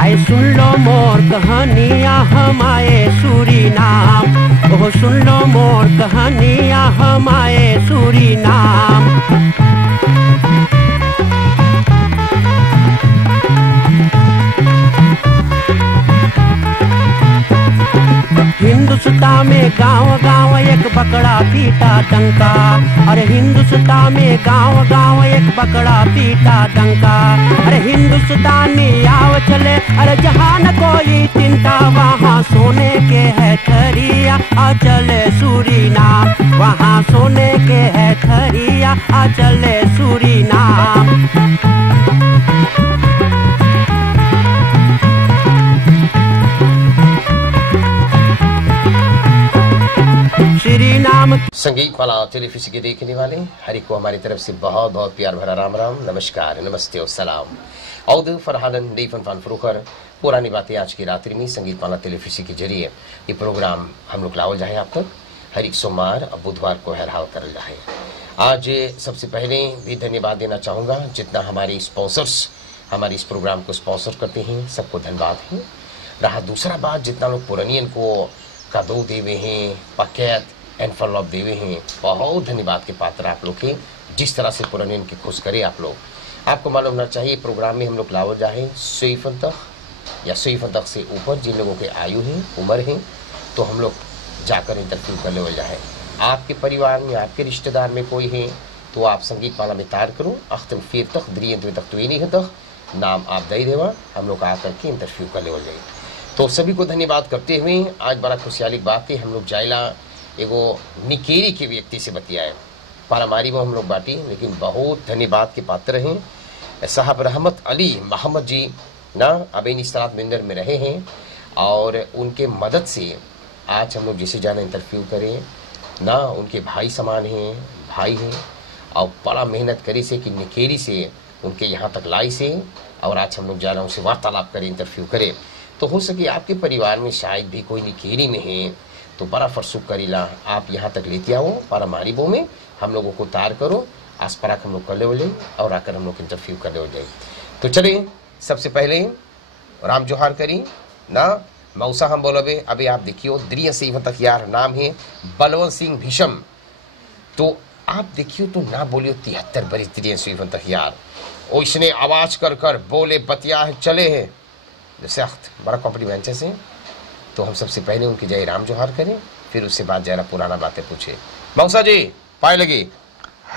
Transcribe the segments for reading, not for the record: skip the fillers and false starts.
आए सुन लो मोर कहानियाँ हम आए सूरीनाम, ओह सुन लो मोर कहानियाँ हम आए सूरीनाम। हिंदुस्तान में गांव गांव एक बकरा पीटा डंका, अरे हिंदुस्तान में गांव गांव एक बकरा पीटा डंका। अरे हिंदुस्तानी आव चले, अरे जहाँ न कोई चिंता, वहाँ सोने के है थरिया आ चले सूरीनाम, वहाँ सोने के है थरिया आ चले सूरीनाम। सूरीनाम। संगीत माला टेलीविजन के देखने वाले हरि को हमारी तरफ से बहुत बहुत प्यार भरा राम राम, नमस्कार, नमस्ते और सलाम। औद फरहादन डीफन फान फरुखर पुरानी बातें आज की रात्रि में संगीत माला टेलीविजन के जरिए ये प्रोग्राम हम लोग लाओ जाए आप तक। हर एक सोमवार और बुधवार को हरहाल कर जाए। आज सबसे पहले भी धन्यवाद देना चाहूँगा जितना हमारे स्पॉन्सर्स हमारे इस प्रोग्राम को स्पॉन्सर करते हैं, सबको धन्यवाद है। रहा दूसरा बात, जितना लोग पुरानियन को कदो देवे हैं, पकैत एनफलॉप देवे हैं, बहुत धन्यवाद के पात्र आप लोग के। जिस तरह से पुरानियन की खुश करे आप लोग, आपको मालूम होना चाहिए प्रोग्राम में हम लोग लाओ जाए सुईफन तक या सुईफन तक से ऊपर जिन लोगों के आयु है, उम्र है, तो हम लोग जाकर इंटरव्यू कर ले जाए। आपके परिवार में, आपके रिश्तेदार में कोई है तो आप संगीत माला में तार करो, अख्तम फिर तक द्रियंत तक तो ये नहीं तक नाम आप दे देवा, हम लोग आकर के इंटरव्यू कर ले जाए। तो सभी को धन्यवाद करते हुए आज बड़ा खुशहाली बात है, हम लोग जायला एगो निकेरी के व्यक्ति से बतियाए, पारामारी वो हम लोग बाटी, लेकिन बहुत धन्यवाद के पात्र हैं साहब रहमत अली मोहम्मद जी ना। अबेन इस्ताद मिंदर में रहे हैं और उनके मदद से आज हम लोग जिसे जाना इंटरव्यू करें ना, उनके भाई समान हैं, भाई हैं और बड़ा मेहनत करी से कि निकेरी से उनके यहाँ तक लाई से, और आज हम लोग जा रहे हैं उनसे वार्तालाप करें, इंटरव्यू करें। तो हो सके आपके परिवार में शायद भी कोई निकेरी में है तो बड़ा फरसुक करीला आप यहाँ तक लेते आओ, पारामारी बो में हम लोगों को तार करो, आस पराक हम लोग कर ले हो जाए और आकर हम लोग इंटरव्यू कर ले हो जाए। तो चलिए सबसे पहले राम जोहार करी ना, मौसा हम बोलोगे। अभी आप देखियो द्रिय से तक यार नाम है बलवंत सिंह भीषम, तो आप देखियो तो ना बोलियो 73 बरिस द्रिय से तक यार, ओइसने आवाज कर कर बोले बतिया चले है सख्त बड़ा कॉम्प्लीमेंट से। तो हम सबसे पहले उनकी जय राम जोहार करें, फिर उससे बाद जरा पुराना बातें पूछे। मौसा जी पाए लगी।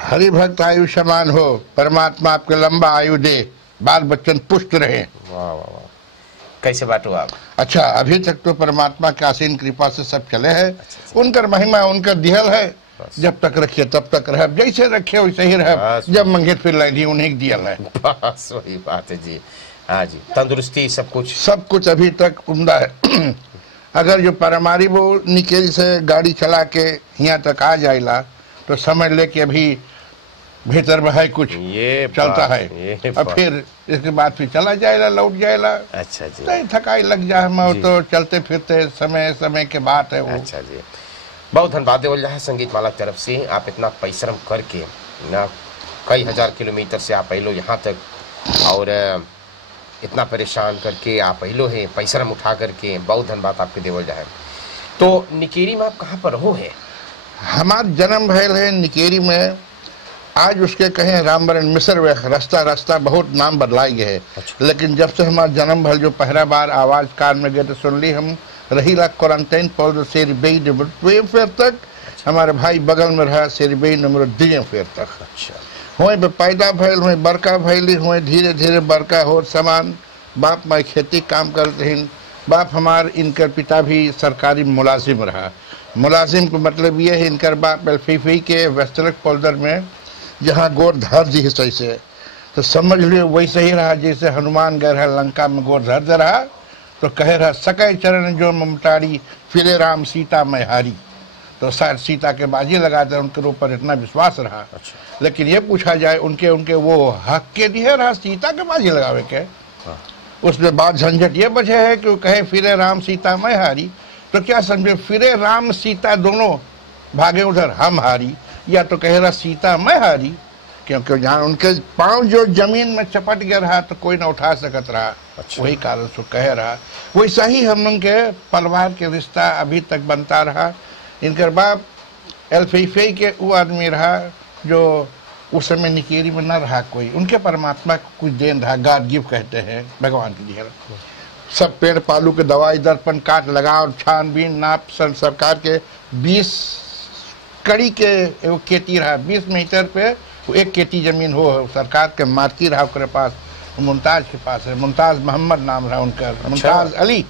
हरि भक्त आयुष्मान हो, परमात्मा आपके लंबा आयु दे, बाल बच्चन पुष्ट रहे। वाह वाह वाह, कैसे बाटो आप? अच्छा, अभी तक तो परमात्मा की असीम कृपा से सब चले हैं। उनकर महिमा उनकर दिहल है, जब तक रखिए तब तक रहे, जैसे रखे वैसे ही रहे, जब मंगे फिर लाई उन्हें दियल है। बस वही बात है जी। हाँ जी, तंदुरुस्ती सब कुछ अभी तक उम्दा है। अगर जो परमारी वो निकेल से गाड़ी चला के यहाँ तक आ जाएला तो समझ ले कि अभी भीतर में है कुछ ये चलता है, और फिर इसके बाद फिर चला जाएला, लौट जाएला। अच्छा जी, तो थकाई लग जाए मैं तो चलते फिरते समय समय के बात है वो। अच्छा जी, बहुत धन्यवाद देवल है संगीत माला की तरफ से। आप इतना परिश्रम करके ना कई हजार किलोमीटर से आप अलो यहाँ तक, और इतना परेशान करके आप अलो है परिश्रम उठा करके, बहुत धन्यवाद आपके देवल जाए। तो निकेरी में आप कहाँ पर हो है? हमारा जन्म भयल है निकेरी में। आज उसके कहें रामबरन मिस्र वे रास्ता बहुत नाम बदलाई गए है। अच्छा। लेकिन जब से हमारा जन्म भल जो पहला बार आवाज कान में गए तो सुन ली हम रहीला क्वारंटाइन पौध सेरी फेर तक। हमारे भाई बगल में रहा सेरी नंबर 2 फेर तक। अच्छा, हुए पैदा भैल हुए बड़का भैली हुए धीरे धीरे बड़का हो समान। बाप माई खेती काम करते हैं, बाप हमार इनकर पिता भी सरकारी मुलाजिम रहा। मुलाजिम का मतलब ये है इनकर बाप एलफीफी के वेस्टर्क पोल्डर में जहाँ गोर धर जी सही से, तो समझ लियो वैसे ही रहा जैसे हनुमान गए रहा लंका में गोर धर दे रहा, तो कहे रहा सकै चरण जो ममतारी फिरे राम सीता मैं हारी। तो शायद सीता के बाजी लगाते उनके ऊपर इतना विश्वास रहा। अच्छा। लेकिन ये पूछा जाए उनके उनके वो हक के दिए रहा सीता के बाजी लगावे के। हाँ। उसमें बात झंझट ये बचे है कि वो कहे फिरे राम सीता मैं हारी, तो क्या समझे फिरे राम सीता दोनों भागे उधर हम हारी, या तो कहे रहा सीता मैं हारी, क्योंकि जहाँ उनके पाँव जो जमीन में चपट गया रहा तो कोई ना उठा सकत रहा। अच्छा। वही कारण से कह रहा। वैसा ही हम लोग के परिवार के रिश्ता अभी तक बनता रहा। इनकर बाप एल्फीफे के वो आदमी रहा जो उस समय निकेरी में न रहा कोई, उनके परमात्मा को कुछ देन रहा, गॉड गिफ्ट कहते हैं, भगवान की दिया। सब पेड़ पालू के दवाई दर्पण काट लगाओ छानबीन नाप सरकार के 20 कड़ी के एगो खेती रहा, 20 मीटर पे वो 1 केटी जमीन हो सरकार के मार्की रहा उसके पास, मुमताज के पास है, मुमताज मोहम्मद नाम रहा उनका। अच्छा। मुमताज अली।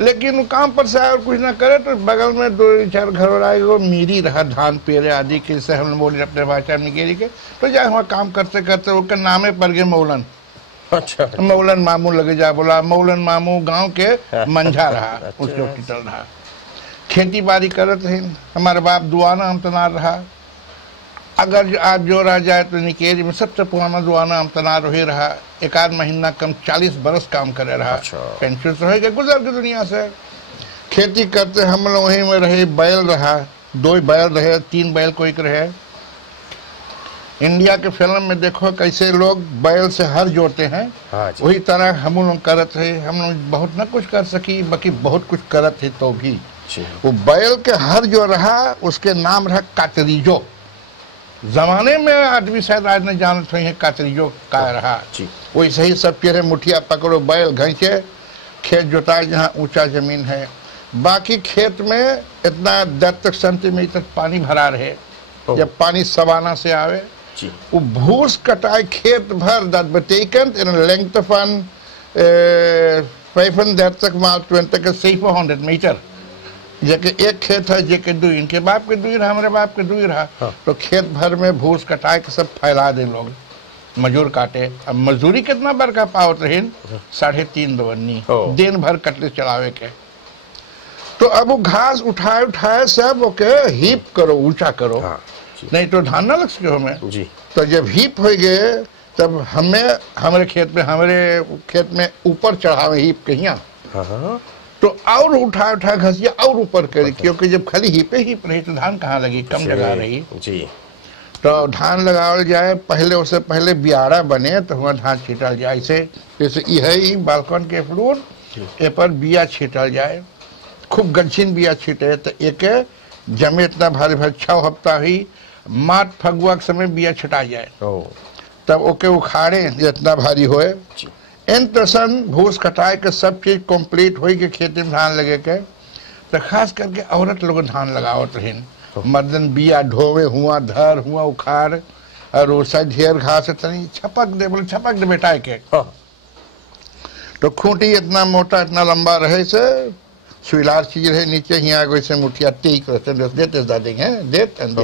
लेकिन वो काम पर से आए और कुछ ना करे तो बगल में 2-4 घर आएगा मीरी रहा, धान पेरे आदि के, जैसे हम बोले अपने भाषा में निकेरी के, तो जाए वहाँ काम करते करते उसके नामे पड़ गए मौलन। अच्छा। मौलन मामू लगे जा बोला, मौलन मामू गांव के मंझा रहा। अच्छा। उसके हॉस्पिटल रहा, खेती बाड़ी करत रहे। हमारे बाप दुआना अमतनार रहा। अगर आज जो रह जाए तो निकेरी में सबसे पुराना दुआना अमतनार वही रहा। 1 महीना कम 40 बरस काम करे रहा। अच्छा। पेंशन से हो गया, गुजर के दुनिया से। खेती करते हम लोग वहीं में रहे। बैल रहा, 2 बैल रहे, 3 बैल कोई रहे। इंडिया के फिल्म में देखो कैसे लोग बैल से हर जोड़ते हैं। हाँ जी। वही तरह हम लोग करत है। हम लोग बहुत न कुछ कर सकी, बाकी बहुत कुछ करत है तो भी वो बैल के हर जो रहा उसके नाम रहा कातरीजो। जमाने में आदमी शायद आज न जानत हुई है कातरीजो का रहा। वैसे ही सब पेरे मुठिया पकड़ो बैल घंचे खेत जोताए जहाँ ऊंचा जमीन है। बाकी खेत में इतना 10 सेंटीमीटर पानी भरा रहे। जब पानी सवाना से आवे वो भूस कटाए खेत भर that betekent in een lengte van 35 maal 20 700 metre. जेके एक खेत है जेके 2, इनके बाप के 2 रहा, हमारे बाप के 2 रहा। हाँ। तो खेत भर में भूस कटाए के सब फैला दे लोग, मजूर काटे। अब मजदूरी कितना बड़का पावत रही, 3.5 दुवन्नी दिन भर कटले चलावे के। तो अब वो घास उठाए सब ओके हीप करो, ऊंचा करो। हाँ। नहीं तो धान ना लग सके हमें जी। तो जब हीप हो गए तब हमें हमारे खेत में ऊपर चढ़ावे हीप के यहाँ। हाँ। तो और उठा घसिया और ऊपर करी, क्योंकि जब खाली हीप रही तो धान कहाँ लगी, कम जगह रही जी। तो धान लगावल जाए पहले, उससे पहले बियाड़ा बने तो वहाँ धान छीटल जाए। जैसे यही बालकन के फ्लोर ए पर बिया छीटल जाए, खूब गंछीन बिया छीटे तो एक जमे इतना भारी 6 हफ्ता ही माट फगुआ के समय बिया छटा जाए तब ओके उखाड़े जितना भारी होए। इन तसन भूस कटाए के सब चीज कंप्लीट हो के खेती में धान लगे के। तो खास करके औरत लोग धान लगावत रही, मर्दन बिया ढोवे हुआ धर हुआ उखाड़ और उसा ढेर घास तनी छपक दे बेटाए के। तो खूंटी इतना मोटा इतना लंबा रहे से सुइलार चीज रहे, नीचे ही आगे से मुठिया टीक देते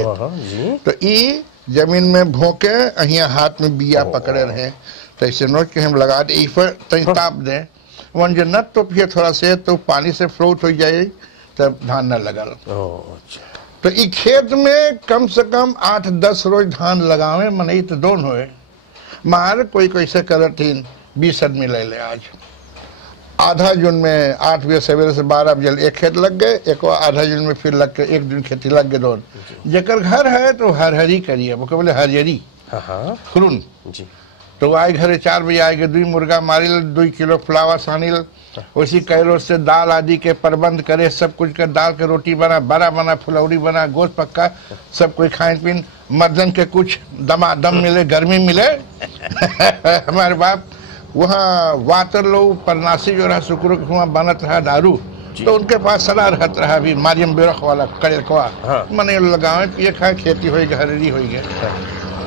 तो ई जमीन में भोंके अहिया हाथ में बिया पकड़े रहे। तो ऐसे नोच के हम लगा दे ताप दे वन जो नट तो फिर थोड़ा से तो पानी से फ्लोट हो जाए तब धान न लगल। तो ई खेत में कम से कम 8-10 रोज धान लगावे मनई तो दोन होए। मार कोई कैसे करत 20 आदमी ले ले। आज आधा जून में 8 बजे सवेरे से 12 बजे एक खेत लग गए, एक आधा जून में फिर लग के 1 दिन खेती लग गए दोन। जेकर घर है तो हरहरी करिए, वो बोले हरियरी खुरुन जी। तो आए घरे 4 बजे आएगे, 2 मुर्गा मारिल, 2 किलो फ्लावर सानिल, उसी कैरो से दाल आदि के प्रबंध करे, सब कुछ कर दाल के रोटी बना, बड़ा बना, फुलौरी बना, गोश्त पक्का, सब कोई खाए पीन। मर्दन के कुछ दम मिले, गर्मी मिले। हमारे बाप वहाँ वाटरलो परनासी जो रहा शुक्र वहाँ बनत रहा दारू, तो उनके पास सदा रहत रहा भी मारियम बेरख वाला कड़ेलकवा। हाँ। मने लगावे पिए खाए खेती हो गई, हररी हो गई।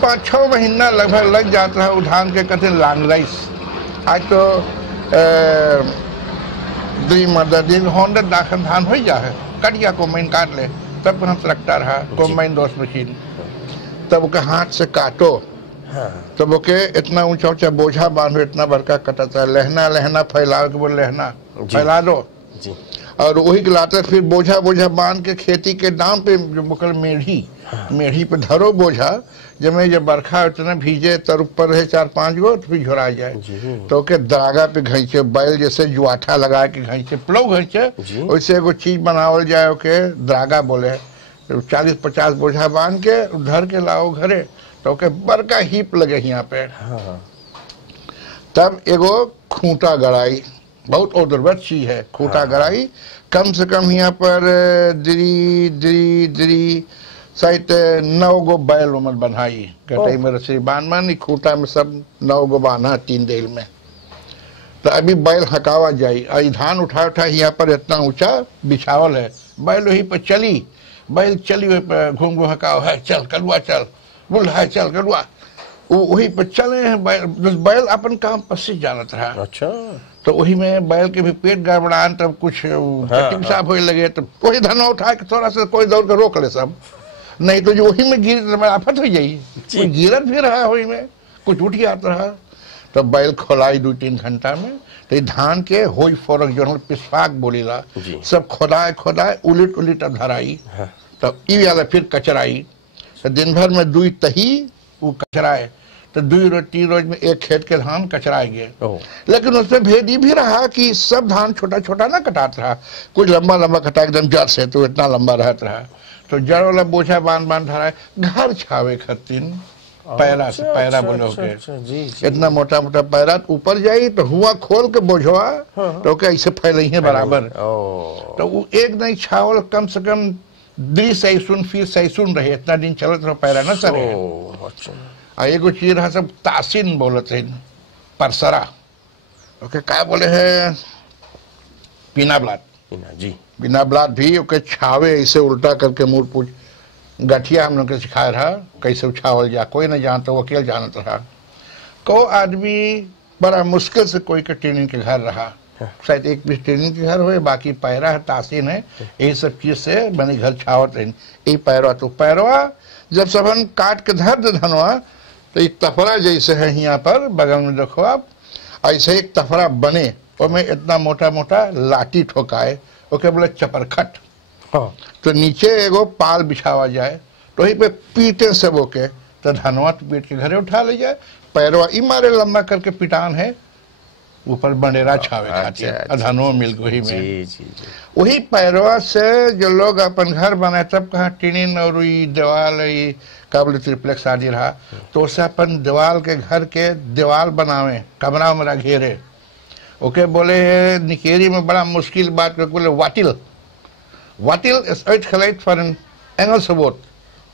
5-6 महीना लगभग लग जाता है धान के कहते लॉन्ग राइस। आज तो 2 होंडा दाखन धान हो जा है, कटिया कोम्बाइन काट ले तब हम ट्रैक्टर रहा कोम्बाइन 2 मशीन, तब के हाथ से काटो। हाँ। तब ओके इतना ऊंचा बोझा बांधो, इतना बड़का कटता लहना फैलाओ के बोले लहना फैला दो जी। और वही लाते फिर बोझा बांध के खेती के दाम पे जो बुकल मेढ़ी पे धरो बोझा, जब बरखा उतना भीजे तर ऊपर रहे 4-5 गो तो फिर झुरा जाए। तो के दरागा पे घैंचे, बैल जैसे जुआठा लगा के घैंचे, प्लव घैंचे, वैसे एगो चीज बनावल जाए ओके दरागा बोले। 40-50 बोझा बांध के धर के लाओ घरे, तो के बड़का हिप लगे यहाँ पे। हाँ। तब एगो खूंटा गड़ाई, बहुत औदरवत चीज है खूंटा गड़ाई। कम से कम यहाँ पर दरी दरी दरी शायद 9 गो बैल उमर बनाई कटाई में रसी बान मान खूंटा में सब 9 गो बाना 3 देल में। तो अभी बैल हकावा जाई, आई धान उठा उठा यहाँ पर इतना ऊंचा बिछावल है, बैल वहीं पर चली, बैल चली वहीं पर घूम घूम हकाव है, चल कलुआ चल, बोल है चल कलुआ, वही पर चले हैं। बैल अपन काम पसी जानत रहा। अच्छा। तो वही में बैल के भी पेट गड़बड़ान, तब कुछ कटिंग साफ होने लगे, तो वही धनवा उठा के थोड़ा सा कोई दौड़ के रोक ले सब, नहीं तो जो वही में गिर आफत हो जाई। कोई गिरत भी रहा वही में, कुछ उठ जाता रहा। तो बैल खोलाई 2-3 घंटा में, तो धान के होई फोरक जो पिस्फाक बोलीला सब खोदाए खोदाए उलिट उलिट धराई। तब ई वाला फिर कचराई, तो दिन भर में 2 तही वो कचराए, तो 2 रोज 3 रोज में एक खेत के धान कचराए गए। लेकिन उसमें भेद ये भी रहा कि सब धान छोटा छोटा ना कटात रहा, कुछ लंबा लंबा कटा एकदम जड़ से, तो इतना लंबा रहता रहा। तो जड़ वाला बोझा बांध बांध धराए घर छावे खतिन पैरा से, पैरा बोलो के इतना मोटा मोटा पैरा ऊपर जाई, तो हुआ खोल के बोझवा तो क्या ऐसे फैलई है बराबर। तो वो एक नहीं छावल, कम से कम 2 सैसुन फिर सैसुन रहे, इतना दिन चलत रहो पैरा न सरे। एगो चीज रहा सब तासीन बोलत है, परसरा ओके क्या बोले है, पीना ब्लाद जी, बिना ब्लाद भी ओके छावे ऐसे उल्टा करके मुंह पूछ गठिया हम लोग के सिखाया रहा कैसे उछावल जा, कोई नहीं जानता, वकील जानता रहा। को आदमी बड़ा मुश्किल से कोई के ट्रेनिंग के घर रहा, शायद एक भी ट्रेनिंग के घर हुए, बाकी पैरा है तासीन है, यही सब चीज से बनी घर छावत रही। यही पैरवा, तो पैरवा जब सबन काट के धर दे धनवा, तो एक तफरा जैसे है यहाँ पर बगल में देखो आप, ऐसे एक तफरा बने और में इतना मोटा मोटा लाठी ठोकाए, ओके बोले चपरखट। तो नीचे एगो पाल बिछावा जाए, तो वहीं पे पीटे सब ओके, तो धनवा तो पीट के घरे उठा ले जाए। पैरवा ई मारे लंबा करके पिटान है, ऊपर बंडेरा छावे खातिर धनवा मिल गई में। वही पैरवा से जो लोग अपन घर बनाए, तब कहाँ टीनिन और दीवाल काबुल ट्रिप्लेक्स आदि रहा, तो उससे अपन दीवाल के घर के दीवाल बनावे, कमरा उमरा घेरे। ओके बोले निकेरी में बड़ा मुश्किल बात बोले वाटिल, वाटिल is uitgeleid van een Engelse woord,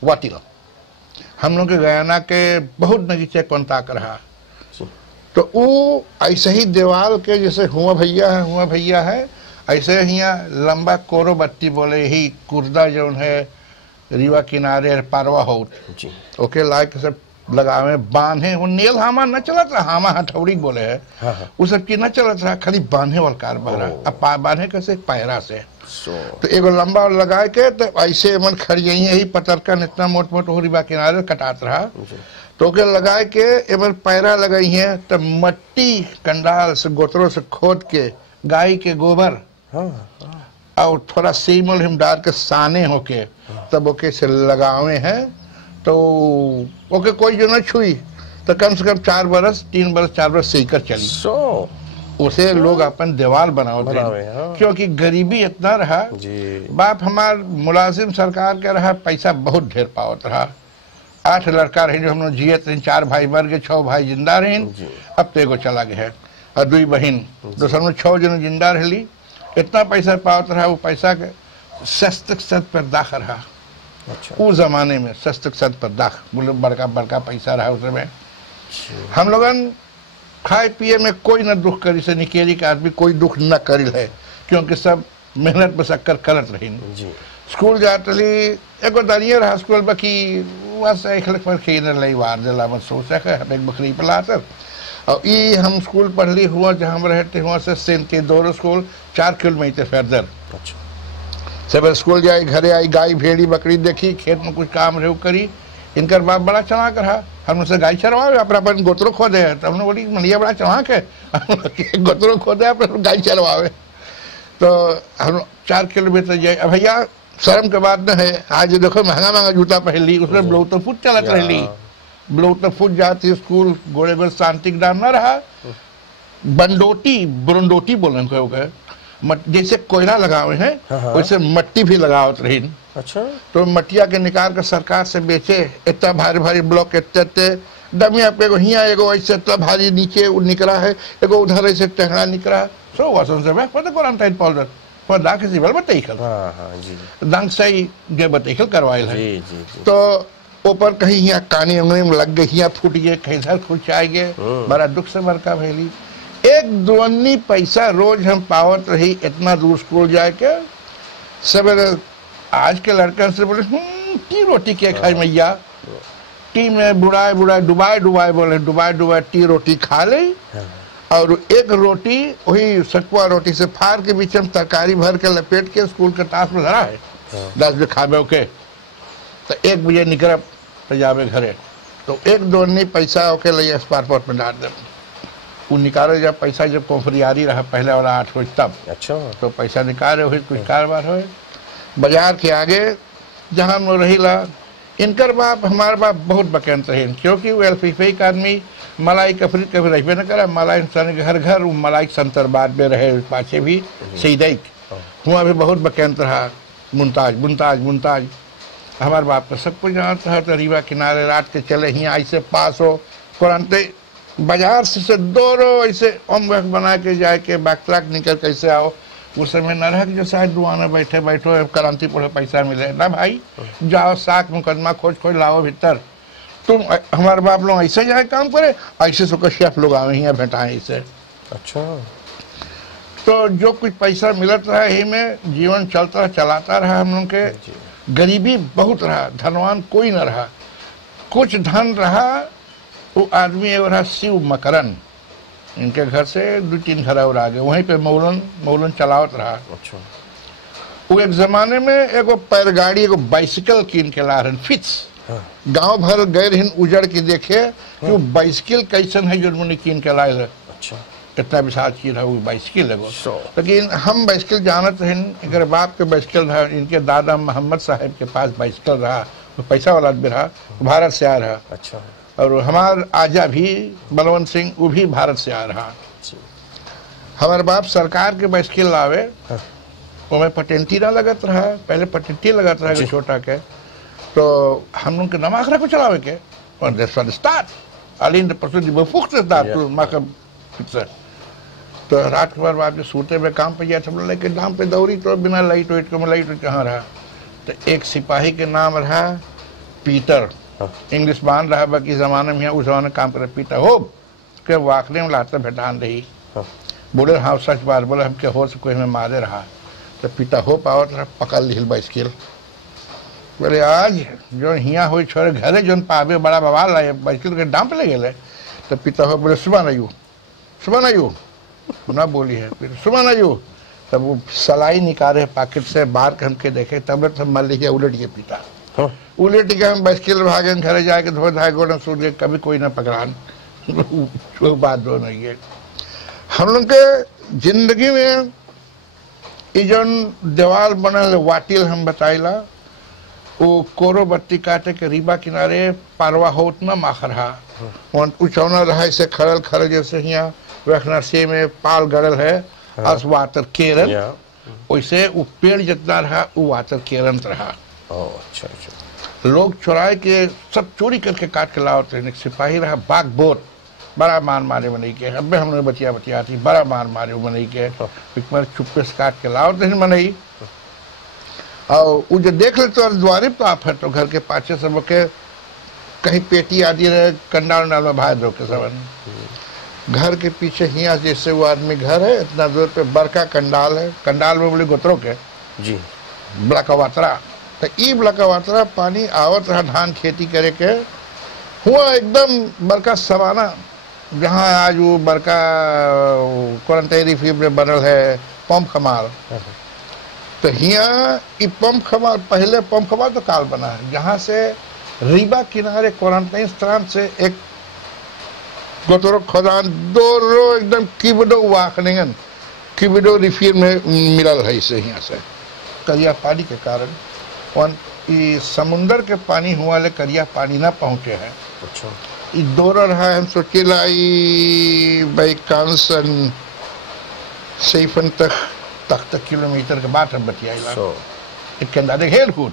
वाटिल। हम लोग के गयाना के बहुत नगीचे कॉन्ताक रहा, तो वो ऐसे ही दीवाल के जैसे हुआ भैया है ऐसे ही लंबा कोरो बत्ती बोले ही कुर्दा जो है रीवा किनारे पारवा हो ओके लाइक सब लगावे बांधे, वो नेल हामा न चलत रहा, हामा हथौड़ी बोले है, वो सब की न चलत रहा, खाली बांधे वाल कारबार। अब बांधे कैसे, पैरा से। तो एगो लंबा लगा के तो ऐसे मन खड़ी यही पतरकन इतना मोट मोट हो रीवा किनारे कटात रहा, तो के लगा के एमन पैरा लगाई है, तो मट्टी कंडाल से गोतरों से खोद के गाय के गोबर और थोड़ा सीमल हम डाल के साने होके तब ओके से लगावे हैं। तो ओके कोई जो न छुई तो कम से कम 4 बरस 3 बरस 4 बरस सीकर चली। उसे लोग अपन दीवार बनाओ थे, क्योंकि गरीबी इतना रहा। बाप हमार मुलाजिम सरकार के रहा, पैसा बहुत ढेर पावत रहा। 8 लड़का रहे जो हम लोग जियत रहे, 4 भाई मर गए, 6 भाई जिंदा रहे, अब तो एगो चला गया और 2 बहन, तो सब लोग 6 जन जिंदा रही। इतना पैसा पावत रहा, वो पैसा के सस्तक सद पर दाख रहा। उस जमाने में सस्तक सद पर दाख बोले बड़का बड़का पैसा रहा उसमें। हम लोगन खाए पिए में कोई न दुख करी से, निकेरी का आदमी कोई दुख न करी है, क्योंकि सब मेहनत में शक्कर करत रही। स्कूल जात रही, एगो दरिया रहा स्कूल बाकी वहाँ से 1 लाख पर खेल लई वार दिला मत सोचा है एक बकरी पर लाकर। और ये हम स्कूल पढ़ली हुआ जहाँ हम रहते हुआ से सेंती दौर स्कूल 4 किलोमीटर फर्दर। सब स्कूल जाए, घरे आई, गाय भेड़ी बकरी देखी, खेत में कुछ काम रेव करी। इनकर बाप बड़ा चढ़ा कर रहा, हम उससे गाय चरवाए, अपना अपन गोतरो खोदे है। तो हमने बोली मलिया बड़ा चढ़ाक है, गोतरो खोदे अपन गाय चरवावे। तो हम 4 किलोमीटर जाए। अब भैया शर्म के बात न है, आज देखो महंगा महंगा जूता पहन ली, उसमें ब्लाउज तो फुट चलत रही, ब्लाउज तो फुट जाती स्कूल गोड़े गोड़ शांति डाल न रहा। बंडोटी बुरंडोटी बोले जैसे कोयला लगावे हैं हाँ। वैसे मट्टी भी लगावत रही। अच्छा। तो मटिया के निकाल कर सरकार से बेचे, इतना भारी भारी ब्लॉक इतने डमिया पे, एगो हिया एगो ऐसे इतना भारी नीचे निकला है, एगो उधर ऐसे टहना निकला। सो वासन से पता क्वारंटाइन पाउडर पर दा के जीवन बताइखल। हाँ हाँ जी। दंग सही जे बताइखल करवाइल है। जी जी जी। तो ऊपर कहीं यहाँ कानी उंगली में लग गई, यहाँ फूट गए, कहीं इधर खुचाए गए, बड़ा दुख से बड़का भैली। एक दुअन्नी पैसा रोज हम पावत रही, इतना दूर स्कूल जाए के। सवेरे आज के लड़कन से बोले टी रोटी के खाई मैया, टी में बुढ़ाए बुढ़ाए डुबाए डुबाए बोले, डुबाए डुबाए टी रोटी खा ले। और एक रोटी वही सकुआ रोटी से फाड़ के बीच में तरकारी भर के लपेट के स्कूल के ताश में धरा है। 10 बजे खाबे के तो 1 बजे निकल तो जावे घरे। तो एक दोनी पैसा ओके लिए स्पारपोर्ट में डाल दे। वो निकाले जब पैसा, जब कोफरियारी रहा पहले वाला 8 बजे तब। अच्छा। तो पैसा निकाले हुए कुछ कारोबार हो। बाजार के आगे जहाँ हम रही ला, इनकर बाप हमारे बाप बहुत बकैन रहे, क्योंकि वो एलफीफई का आदमी मलाई कफरी कभी रहे न करा। मलाई इंसान के घर घर मलाई संतरबाद में रहे, पाछे भी सीधे हुआ भी बहुत बकैन रहा। मुमताज मुमताज मुमताज हमारे बाप का सब कुछ जानता है। तो रीवा किनारे रात के चले यहाँ ऐसे पास हो कुरानते बाजार से दोनों ऐसे बना के जाए के बागतराक निकल कैसे आओ। उस समय न रहा कि जो शायद दुआना बैठे बैठो क्रांति पढ़े पैसा मिले ना भाई, जाओ साख मुकदमा खोज खोज लाओ भीतर। तुम हमारे बाप लोग ऐसे जाए काम करे, ऐसे सो शेफ लोग आवे यहाँ भेटाए इसे। अच्छा। तो जो कुछ पैसा मिलत रहा यही में जीवन चलता चलाता रहा। हम लोग के गरीबी बहुत रहा, धनवान कोई न रहा। कुछ धन रहा, वो आदमी एवं रहा शिव मकरन, इनके घर से 2-3 घर और आगे, वहीं पे मौलन चलावत रहा। अच्छा। वो एक जमाने में एगो पैरगाड़ी एगो बाइसिकल कीन के ला रहे फिक्स। गांव भर गए रही उजड़ के देखे कि वो बाइसिकल कैसन है जो उन्होंने कीन के लाए। अच्छा। कितना विशाल चीज है वो बाइसिकल एगो। लेकिन हम बाइसिकल जानत रहे, इनके बाप के बाइसिकल रहा, इनके दादा मोहम्मद साहब के पास बाइसिकल रहा, वो पैसा वाला आदमी रहा, भारत से आ रहा। अच्छा। और हमार आजा भी बलवंत सिंह वो भी भारत से आ रहा। हमारे बाप सरकार के बाइसिकल लावे, उसमें पटेंटी ना लगत रहा, पहले पटेंटी लगत रहा छोटा के। तो हम लोग के नमाखरा को चलावे के और तो रात के बाद बाप जो सूते में काम पे गया था, लेके दाम पे दौड़ी तो बिना लाइट वाइट को लाइट कहाँ रहा। तो एक सिपाही के नाम रहा पीटर, इंग्लिश बान रहा, बाकी जमाने में उस जमाने काम करे पीटर हो के वाकले में लाते भेटान रही। बोले हाँ सच बात बोले, हमके हो से कोई हमें मारे रहा। तो पिता हो पावत रहा, पकड़ ली बाइसिकल। बोले आज जो हिया हो छोड़े घरे जो पावे बड़ा बवाल लाए, बाइसिकल के दाम पे ले गए। तो पिता हो बोले सुबह नहीं ना बोली है, फिर सुबह नहीं हो। तब वो सलाई निकाले पॉकेट से बाहर के हमके देखे, तब तब मर लिया उलट के पिता। उलट के हम बाइसिकल भागे घरे जाके धो धाए गोड़ सूट गए, कभी कोई ना पकड़ान। वो बात दो नहीं है। हम लोग के जिंदगी में ये जौन देवाल बनल वाटिल हम बताइला, वो कोरो बत्ती काटे के रीबा किनारे पारवा हो उतना माखर रहा, उचौना रहा ऐसे खरल खरल जैसे यहाँ रखना से में पाल गड़ल है। अस वातर केरन वैसे वो पेड़ जितना रहा वो वातर केरन रहा। अच्छा अच्छा। लोग चुराए के सब चोरी करके काट के लाओ थे। सिपाही रहा बाग बोर, बड़ा मार मारे मनई के। अब हमने बतिया थी, बड़ा मार मारे मनई के, चुप्पे से काट के लाओ थे मनई। और वो जो देख ले तो द्वारे तो आप है, तो घर के पाछे सब के कहीं पेटी आदि रहे, कंडाल उंडाल में भाई दो के सबन। घर के पीछे हिया जैसे वो आदमी घर है, इतना दूर पे बड़का कंडाल है। कंडाल में बोले गोत्रों के जी ब्लकवातरा। तो ई ब्लकवातरा पानी आवत रहा धान खेती करे के हुआ एकदम बड़का सवाना, जहाँ आज वो बड़का क्वारंटाइन फील्ड में बनल है पंप खमार। तो यहाँ पंप खमार, पहले पंप खमार तो काल बना है, जहाँ से रीबा किनारे क्वारंटाइन स्थान से एक गोतरो खदान दो रो एकदम किबडो वाकनेगन किबडो रिफियर में मिलल है इसे यहाँ से करिया पानी के कारण। और समुंदर के पानी हुआ ले करिया पानी ना पहुँचे हैं। अच्छा। ये दौरा रहा हम सोचेला भाई कांसन सैफन तक तक किलोमीटर के बाद हम बतियाइला एक अंदाजे खेल कूद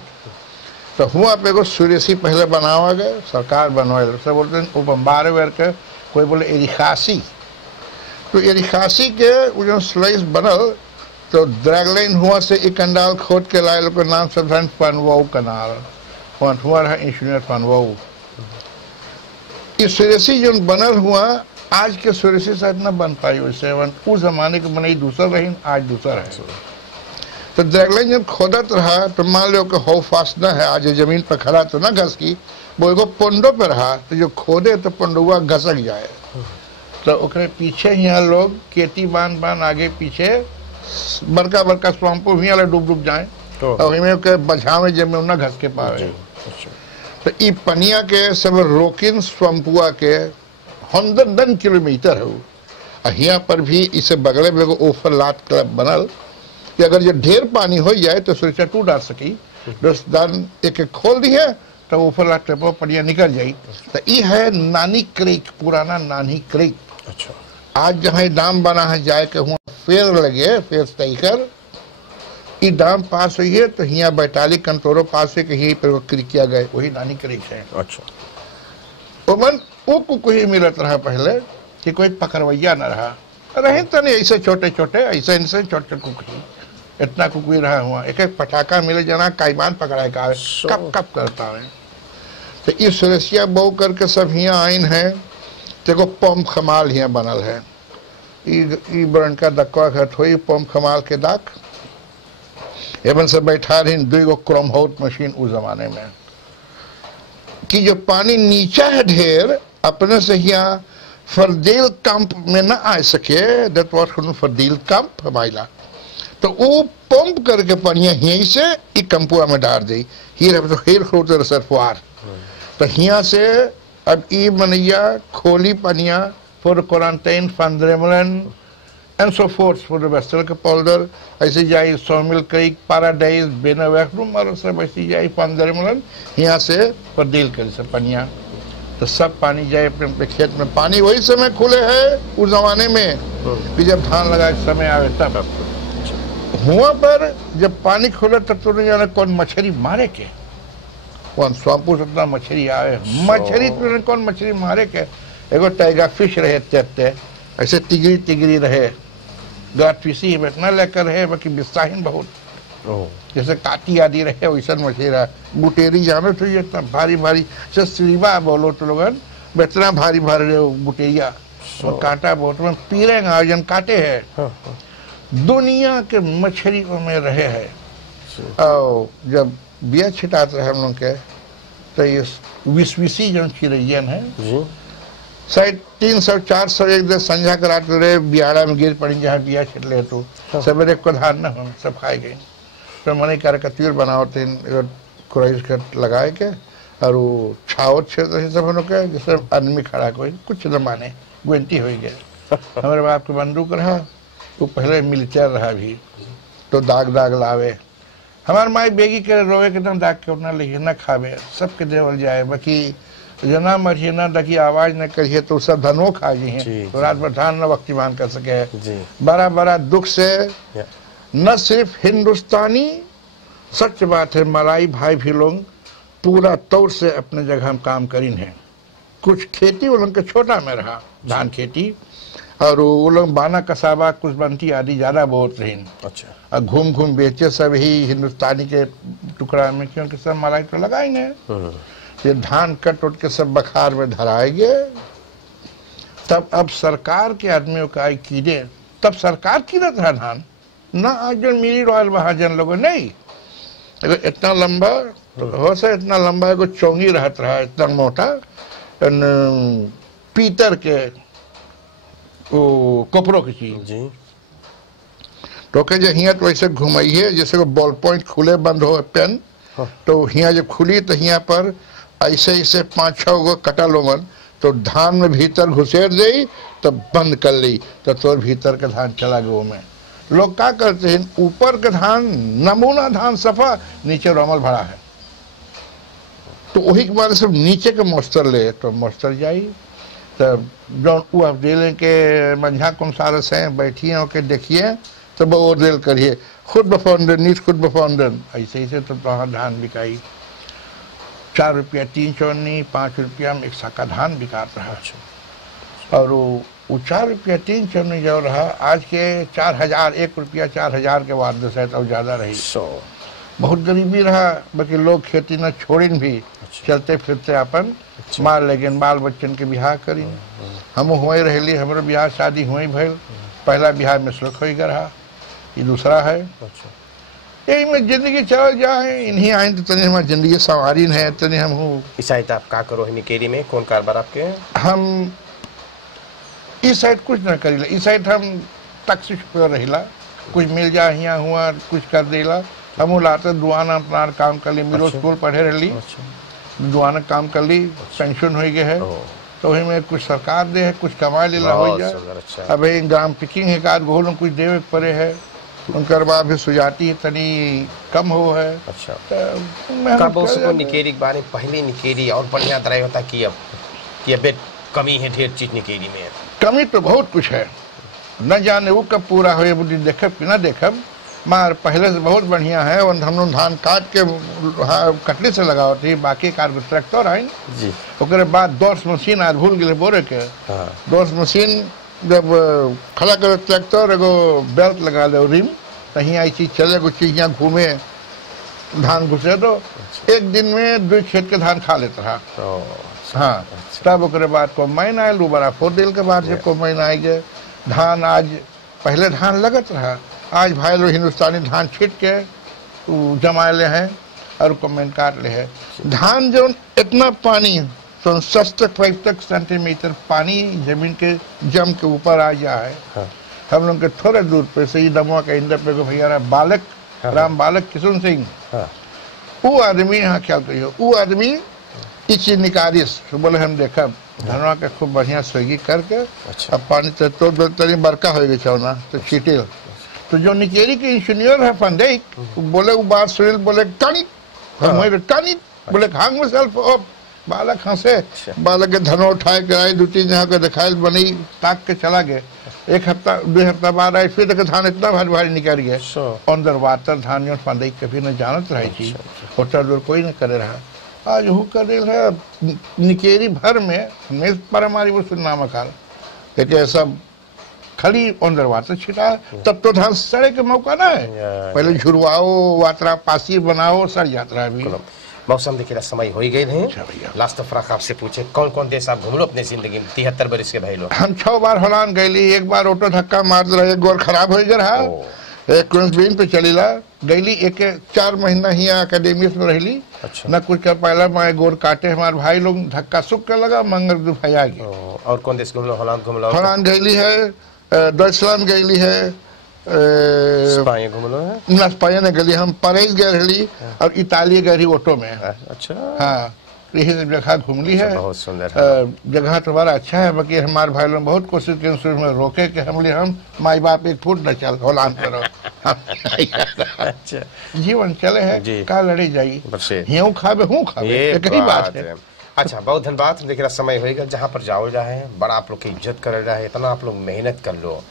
तो हुआ पे एगो सुरेसी पहले बनावा गए सरकार बनवाए सब बोलते हैं वो बम्बारे वेर के कोई बोले एरिखासी तो एरिखासी के वो जो स्लाइस बनल तो ड्रैगलाइन हुआ से एक कंडाल खोद के लाए लोग नाम सब फनवाऊ कनाल हुआ रहा इंजीनियर फनवाऊ ये सुरेसी जो बनल हुआ आज के सुरेसी शायद न बन पाई वैसे उस जमाने के बनाई दूसरा रही आज दूसरा है तो ड्रैगलाइन जब खोदत रहा तो मान लो कि हो फास्ट न है आज जमीन पर खड़ा तो ना घस की वो एगो पोंडो पे रहा तो जो खोदे तो पोंडुआ घसक जाए तो ओकरे पीछे यहाँ लोग खेती बांध आगे पीछे बड़का बड़का स्वाम्पो भी डूब जाए और इनमें के बझावे जब न घस के पावे तो ई पनिया के सब रोकिन स्वम्पुआ के 110 किलोमीटर है यहाँ पर भी इसे बगले में ओफर लाट क्लब बनल कि अगर ये ढेर पानी हो जाए तो सुरक्षा टू डाल सकी दान एक एक खोल दी है तो ओफर लाट क्लब पनिया निकल जाई तो ये है नानी क्रीक पुराना नानी क्रीक अच्छा आज जहाँ डाम बना है जाए के हुआ फेर लगे फेर तय कर ई डाम पास हुई है तो यहाँ 42 कंटोरों पास है कि यहीं पर वो क्रिकिया गए वही नानी क्रीक है अच्छा ओमन वो कुकुही मिलत रहा पहले कि कोई पकड़वैया न रहा रहे तो नहीं ऐसे छोटे छोटे ऐसे इनसे छोटे छोटे कुकुही इतना कुकुही रहा हुआ एक एक पटाखा मिले जना काईमान पकड़ाए का कप कप करता है तो इस सुरसिया बहु करके सब यहाँ आइन है तो पम्प खमाल यहाँ बनल है ई बरन का दक्वा घट हुई पम्प खमाल के दाक एवं से बैठा रही 2 क्रोमहोट मशीन उस जमाने में कि जो पानी नीचा है ढेर अपने से यहाँ फरदील कंप में न आ सके दैट वाज फरदील कंप हमारा तो वो पंप करके पानी यहीं से ई कंपुआ में डाल दी हीर खोते रिजर्वायर तो यहाँ से अब ई मनैया खोली पनिया फॉर क्वारंटाइन फंड्रेमलन and so fourth for the western के पोल्डर ऐसे जाए सोमिल क्रीक पैराडाइज बेनावैक्रूम और सब ऐसे जाए फंड्रेमलन यहाँ से फरदील कर से पनिया तो सब पानी जाए अपने अपने खेत में पानी वही समय खुले है उस जमाने में कि जब धान लगा समय आवे तब हुआ पर जब पानी खुले तब तो नहीं जाना कौन मछली मारे के कौन स्वापू इतना मछली आवे मछली तो कौन मछली मारे के एगो टाइगर फिश रहे तेते ऐसे तिगरी तिगरी रहे गाट फिशी इतना लेकर रहे बाकी बिस्ताहीन बहुत जैसे काटी आदि रहे वैसा मछली रहा बुटेरी जाने तो ये इतना भारी भारी सिरीबा बोलो तो लोगन इतना भारी भारी रहे बुटेरिया और कांटा बहुत में पीरे आयोजन काटे है दुनिया के मछली में रहे है और जब बिया छिटाते रहे हम लोग के तो ये विश्विसी जो चिड़ैन है शायद 300-400 एक दिन संझा कराते रहे बिहाड़ा में गिर पड़ी जहाँ बिया छिटले तो सवेरे को धान न हो सब खाए गए तो मैंने कैरिकेचर बनाओ क्रोइस कट लगाए के और वो छावत क्षेत्र सब हम लोग के जैसे आदमी खड़ा कोई कुछ न माने गुंती हो गए हमारे बाप के बंदूक रहा वो पहले मिलिटर रहा भी तो दाग दाग लावे हमारे माई बेगी के रोवे के दाग के अपना लिखे न खावे सबके देवल जाए बाकी जना मरिए ना दकी आवाज न करिए तो सब धनो खा जी हैं तो रात भर धान न वक्तिमान कर सके बड़ा बड़ा दुख से न सिर्फ हिंदुस्तानी सच बात है मलाई भाई भी लोग पूरा तौर से अपने जगह हम काम करीन हैं कुछ खेती वो लोग के छोटा में रहा धान खेती और वो लोग बाना कसाबा कुछ बनती आदि ज्यादा बहुत रही अच्छा और घूम घूम बेचे सब ही हिंदुस्तानी के टुकड़ा में क्योंकि सब मलाई तो लगाएंगे ये धान कट उठ के सब बखार में धराएंगे तब अब सरकार के आदमियों का आई कीड़े तब सरकार कीरत रहा धान ना आज जो मिली रॉयल महाजन लोगों नहीं अगर इतना लंबा हो से इतना लंबा एगो चौंगी रहत रहा इतना मोटा पीतर के वो कपड़ों की चीज जी तो के जो हिया तो वैसे घुमाइए जैसे वो बॉल पॉइंट खुले बंद हो पेन तो हिया जब खुली तो हिया पर ऐसे ऐसे 5-6 गो कटा लोगन तो धान में भीतर घुसेर दे तो बंद कर ली तो तोर भीतर के धान चला गया में लोग क्या करते हैं ऊपर के धान नमूना धान सफा नीचे रमल भरा है तो वही के बाद सब नीचे के मोस्तर ले तो मोस्तर जाई तो जो अब दिल के मंझा कौन सारे से बैठिए के देखिए तो वो रेल करिए खुद बफौंडन नीच खुद बफौंडन ऐसे ऐसे तो धान बिकाई 4 रुपया 3 चौनी 5 रुपया में एक साका धान बिकात रहा। और वो 4 रुपया 3 चौनी जो रहा आज के 4000 1 रुपया 4000 के बाद शायद और ज्यादा रही। बहुत गरीबी रहा, बाकी लोग खेती न छोड़िन भी चलते फिरते अपन मार लेकिन बाल बच्चन के बिहार करी। हम हुए रहली, हमारे बिहार शादी हुई भइल, पहला बिहार में सुख हो रहा, ये दूसरा है। यही में जिंदगी चल जाए, इन्हीं आइन तो तनी हमारी जिंदगी सवारी है तनी हम हूँ। इस साइड आप का करो निकेरी में कौन कारोबार आपके? हम इस साइड कुछ न करीला, इस साइड हम टैक्सी पर रहिला, कुछ मिल जाए यहाँ हुआ कुछ कर देला। हम लाते दुआना अपना काम कर ली, मिलो स्कूल पढ़े रही, दुआना काम कर ली, पेंशन हो गए है तो वही में कुछ सरकार दे है, कुछ कमा लेला हो जाए। अब ग्राम पिकिंग है का घोल कुछ देवे पड़े है, उनकर बाद भी सुजाती तनी कम हो है। अच्छा तो निकेरी के बारे पहले निकेरी और बढ़िया तरह होता कि अब कमी है ढेर चीज निकेरी में? कमी तो बहुत कुछ है, न जाने वो कब पूरा हो देखब कि न देखब, मार पहले से बहुत बढ़िया है। और हम लोग धान काट के कटली से लगाओ थी, बाकी कार ट्रैक्टर आई जी। ओकरे बाद दोर्स मशीन आज भूल गए बोरे के। दोर्स मशीन जब खड़ा कर ट्रैक्टर एगो बेल्ट लगा ले रिम कहीं आई चीज चले, कुछ चीज यहाँ घूमे धान घुसे तो एक दिन में 2 खेत के धान खा लेता रहा। हाँ तब ओकरे बाद कम्बाइन आयल, वो बड़ा 4 दिन के बाद जब कम्बाइन आई गए धान, आज पहले धान लगत रहा, आज भाई लोग हिंदुस्तानी धान छीट के जमा ले हैं और कमेंट काट ले है। धान जो इतना पानी 65 सेंटीमीटर पानी जमीन के जम के ऊपर आ जाए। हम लोग के थोड़े दूर पे से ही दमुआ के इंदर पे को भैया बालक राम बालक किशन सिंह, वो आदमी यहाँ ख्याल करियो, वो आदमी इसी निकारिश बोले हम देखा धनवा के खूब बढ़िया स्विगी करके अब पानी तो तनी बरका हो गई चौना तो छीटे। तो जो निकेरी के इंजीनियर है फंदे बोले वो बात सुनिल, बोले टानी बोले खांग में सेल्फ बालक हंसे, बालक के धनो उठाए के आई 2-3 जगह के दिखाई बनी ताक के चला गए। 1 हफ्ता 2 हफ्ता बाद आई फिर देखे धान इतना भारी भारी निकल गए अंदर वातर धान जो फंदे कभी न जानत रही थी, होता दूर कोई न करे रहा। आज हु करे है निकेरी भर में पर हमारी वो नाम अकाल लेकिन सब खाली अंदर वातर छिटा, तब तो धान सड़े के मौका ना है, पहले झुरवाओ वातरा पासी बनाओ सड़ यात्रा भी। मौसम देखिए समय हो ही गए हैं। लास्ट फ्राक आपसे पूछे कौन कौन देश आप घूमलो अपने जिंदगी में? 73 बरस के भाई लोग। हम 6 बार हलान गईली, 1 बार ऑटो धक्का मार रहे, 1 गोर खराब हो गया, एक क्वींसबीन पे चलीला गईली, 4 महीना ही अकेडमी में रही। अच्छा। न कुछ कर पहला मैं गोर काटे हमारे भाई लोग धक्का सुख कर लगा मंगल दुफाई आ गई। और कौन देश घूमलो? हॉलैंड घूमलो? हॉलैंड गईली है, डॉइचलैंड गईली है, स्पेन घूमलो है ना, स्पेन ने गली, हम पेरिस गए रही और इताली गए रही ऑटो में। अच्छा हाँ यही सब जगह घूम ली है, बहुत सुंदर जगह तो बड़ा अच्छा है। बाकी हमारे भाई लोग बहुत कोशिश की शुरू में रोके के हम माई बाप 1 फुट न चल हॉलैंड करो। अच्छा जीवन चले है का लड़े जाई यूं खावे हूँ खावे एक ही बात है। अच्छा बहुत धन्यवाद। देख रहा समय होगा जहाँ पर जाओ जाए बड़ा आप लोग की इज्जत कर रहा है, इतना आप लोग मेहनत कर लो,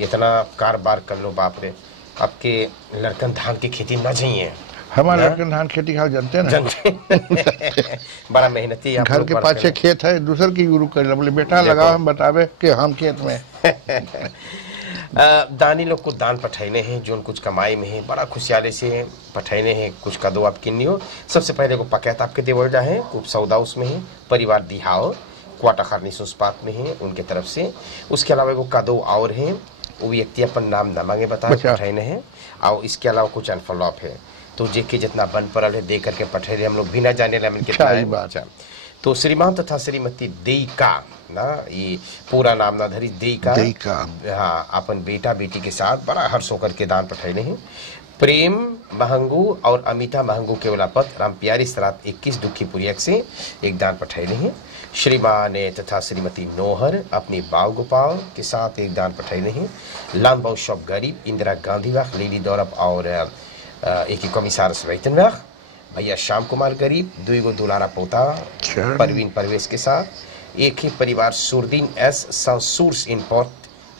इतना कारोबार कर लो, बाप रे। आपके लड़कन धान की खेती न चाहिए, हमारे लड़कन धान खेती खाल जानते हैं ना। बड़ा मेहनती है, घर के पाछे खेत है दूसर की गुरु कर बोले बेटा लगाओ, हम बतावे कि हम खेत में। दानी लोग को दान पठाने हैं जो कुछ कमाई में है, बड़ा खुशहाली से पठाने हैं, कुछ का दो आप किन्नी हो। सबसे पहले को पकैत आपके देवल जाए खूब सौदा उसमें है, परिवार दिहाओ क्वाटा खारनी सुस्पात में है उनके तरफ से। उसके अलावा वो कादो और हैं, वो व्यक्ति अपन नाम न मांगे बताए पठाने हैं। और इसके अलावा कुछ अनफॉलोअप है तो जेके जितना बन पड़ल है दे करके पठेरे, हम लोग भी ना जाने लगे कितना है। तो श्रीमान तथा श्रीमती देइका ना, ये पूरा नाम ना धरी देइका, हाँ अपन बेटा बेटी के साथ बड़ा हर्ष होकर के दान पठाने हैं। प्रेम महंगू और अमिता महंगू के वलापत राम प्यारी सरात 21 दुखीपुरिया से एक दान पठाने हैं। श्रीमान तथा श्रीमती नोहर अपनी बाव गोपाल के साथ एक दान पठाने हैं। लाम बाव शॉप गरीब इंदिरा गांधी वाख लेडी दौरब और एक ही कमिसार वेतन वाख भैया श्याम कुमार गरीब 2 दुलारा पोता परवीन परवेश के साथ। एक ही परिवार सुरदीन एस सूर्स इन पॉट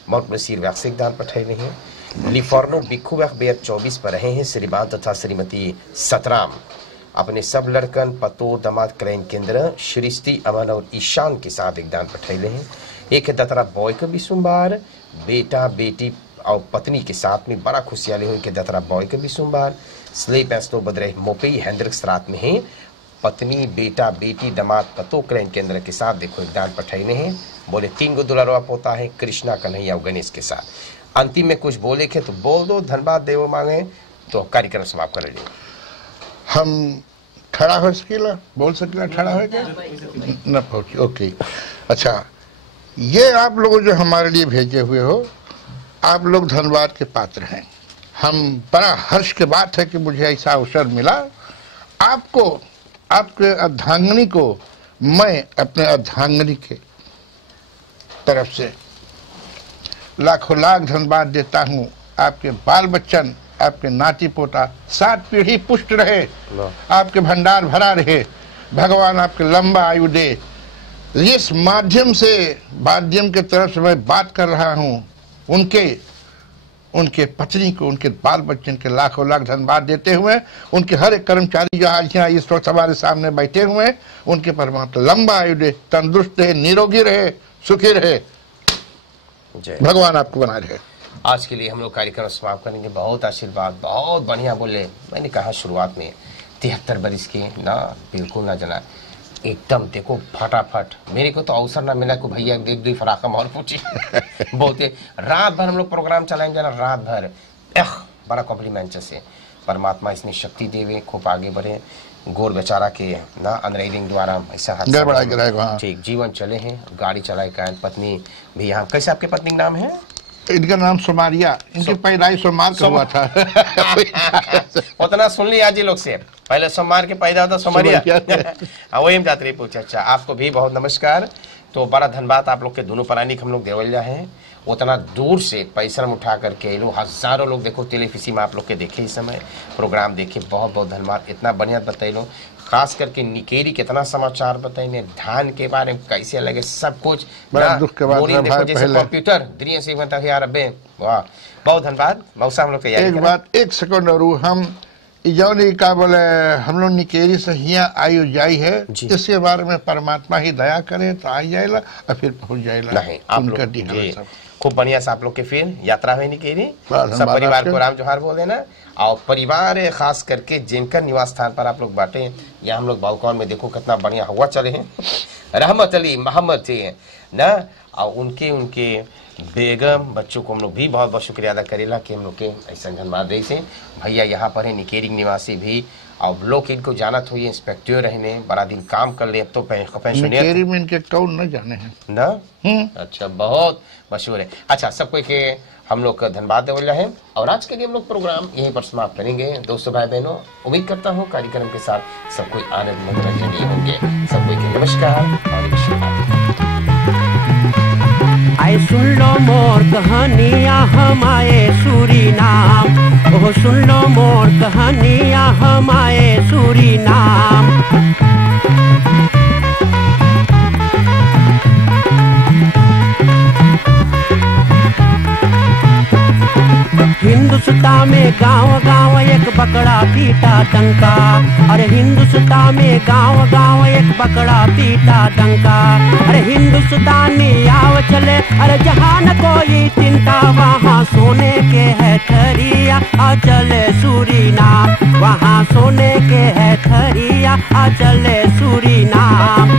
माउंट बसीर वाख से एक दान पठाने हैं। लिफोर्नो बिखुवख बेर 24 पर रहे हैं श्रीमान तथा श्रीमती सतराम अपने सब लड़कन पतो दमाद क्रैन केंद्र श्रीस्ती अमन और ईशान के साथ एक दान पठैले हैं। एक दतरा बॉय के भी सोमवार बेटा बेटी और पत्नी के साथ में बड़ा खुशियाली हुई कि दतरा बॉय के भी सोमवार स्लेप एस्नो बदरे मोपई हैंड्रिक्स रात में है पत्नी बेटा बेटी दमाद पतो क्रैन केंद्र के साथ देखो एक दान पठैले हैं। बोले 3 गो दुलारवा पोता है कृष्णा कन्हैया और गणेश के साथ। अंतिम में कुछ बोले के तो बोल दो, धन्यवाद देवो मांगे तो कार्यक्रम समाप्त कर लीजिए। हम खड़ा हो सकेला, बोल सकेला, खड़ा हो क्या न पहुंची। ओके, अच्छा, ये आप लोग जो हमारे लिए भेजे हुए हो, आप लोग धन्यवाद के पात्र हैं। हम बड़ा हर्ष की बात है कि मुझे ऐसा अवसर मिला। आपको, आपके अर्धांगिनी को मैं अपने अर्धांगिनी के तरफ से लाखों लाख धन्यवाद देता हूँ। आपके बाल बच्चन, आपके नाती पोता 7 पीढ़ी पुष्ट रहे, आपके भंडार भरा रहे, भगवान आपके लंबा आयु दे। इस माध्यम से, माध्यम के तरफ से मैं बात कर रहा हूँ, उनके पत्नी को, उनके बाल बच्चन के लाखों लाख धन्यवाद देते हुए, उनके हर एक कर्मचारी जो आज यहाँ इस वक्त हमारे सामने बैठे हुए हैं, उनके परमात्मा लंबा आयु दे, तंदुरुस्त रहे, निरोगी रहे, सुखी रहे, भगवान आपको बना रहे। आज के लिए हम लोग कार्यक्रम समाप्त करेंगे। बहुत आशीर्वाद, बहुत बढ़िया बोले। मैंने कहा शुरुआत में 73 बरिस के ना, बिल्कुल ना जना, एकदम देखो फटाफट। मेरे को तो अवसर ना मिला को भैया एक दो फराका और पूछी बोलते रात भर हम लोग प्रोग्राम चलाएंगे ना, रात भर। बड़ा कॉम्प्लीमेंट से परमात्मा इसने शक्ति देवे, खूब आगे बढ़े। गोर बेचारा के ना अनरेलिंग द्वारा ऐसा ठीक जीवन चले हैं, गाड़ी चलाए का। पत्नी भी यहाँ, कैसे आपके पत्नी का नाम है? इनका नाम सोमारिया, इनकी पैदाइश सोमवार को हुआ था। उतना सुन लिया जी लोग से, पहले सोमवार के पैदा होता सोमारिया वही हम जाते रही पूछा। अच्छा, आपको भी बहुत नमस्कार। तो बड़ा धन्यवाद आप लोग के दोनों प्राणी हम लोग देवलिया हैं। उतना दूर से पैसा उठा करके लो, हजारों लोग देखो टेलीफिसी में आप लोग के देखे इस समय प्रोग्राम देखे, बहुत बहुत धन्यवाद। इतना बढ़िया बताइलो, खास करके निकेरी कितना समाचार बताइए, धान के बारे में कैसे लगे सब कुछ। देखो जैसे कंप्यूटर दरिया से बनता है यार, अबे वाह, बहुत धन्यवाद मौसा। हम लोग एक बात, एक सेकंड और हम जौन का बोले हम लोग निकेरी से यहाँ आयु जाई है, इसके बारे में परमात्मा ही दया करे तो आ जाएगा और फिर पहुंच जाएगा। नहीं, आप लोग खूब बढ़िया से आप लोग के फिर यात्रा हुई निकेरी, सब परिवार को राम जोहार बोल देना। और परिवार खास करके जिनका निवास स्थान पर आप लोग बांटे, यहाँ हम लोग बालकॉन में देखो कितना बढ़िया हवा चले हैं। रहमत अली मोहम्मद थे ना, और उनके बेगम बच्चों को हम लोग भी बहुत बहुत शुक्रिया अदा करेला कि हम लोग के ऐसा धन्यवाद दे से। भैया यहाँ पर है निकेरी निवासी भी, और लोग इनको जानत हुई इंस्पेक्टर रहने, बड़ा दिन काम कर ले, अब तो पेंशनर में इनके कौन न जाने हैं ना। अच्छा, बहुत मशहूर है। अच्छा, सबको के हम लोग का धन्यवाद देवल है। और आज के लिए हम लोग प्रोग्राम यहीं पर समाप्त करेंगे। दोस्तों भाई बहनों, उम्मीद करता हूँ कार्यक्रम के साथ सब कोई आनंद मनोरंजन होंगे। सबको के नमस्कार और आए सुन लो मोर कहानियाँ हम आए सूरीनाम, ओह सुन लो मोर कहानियाँ हम आए सूरीनाम। हिंदुस्तान में गांव गांव एक बकरा पीटा डंका, अरे हिंदुस्तान में गांव गांव एक बकरा पीटा डंका। अरे हिंदुस्तानी आव चले, अरे जहाँ न कोई चिंता, वहाँ सोने के है थरिया आ चले सूरीनाम, वहाँ सोने के है थरिया आ चले सूरीनाम।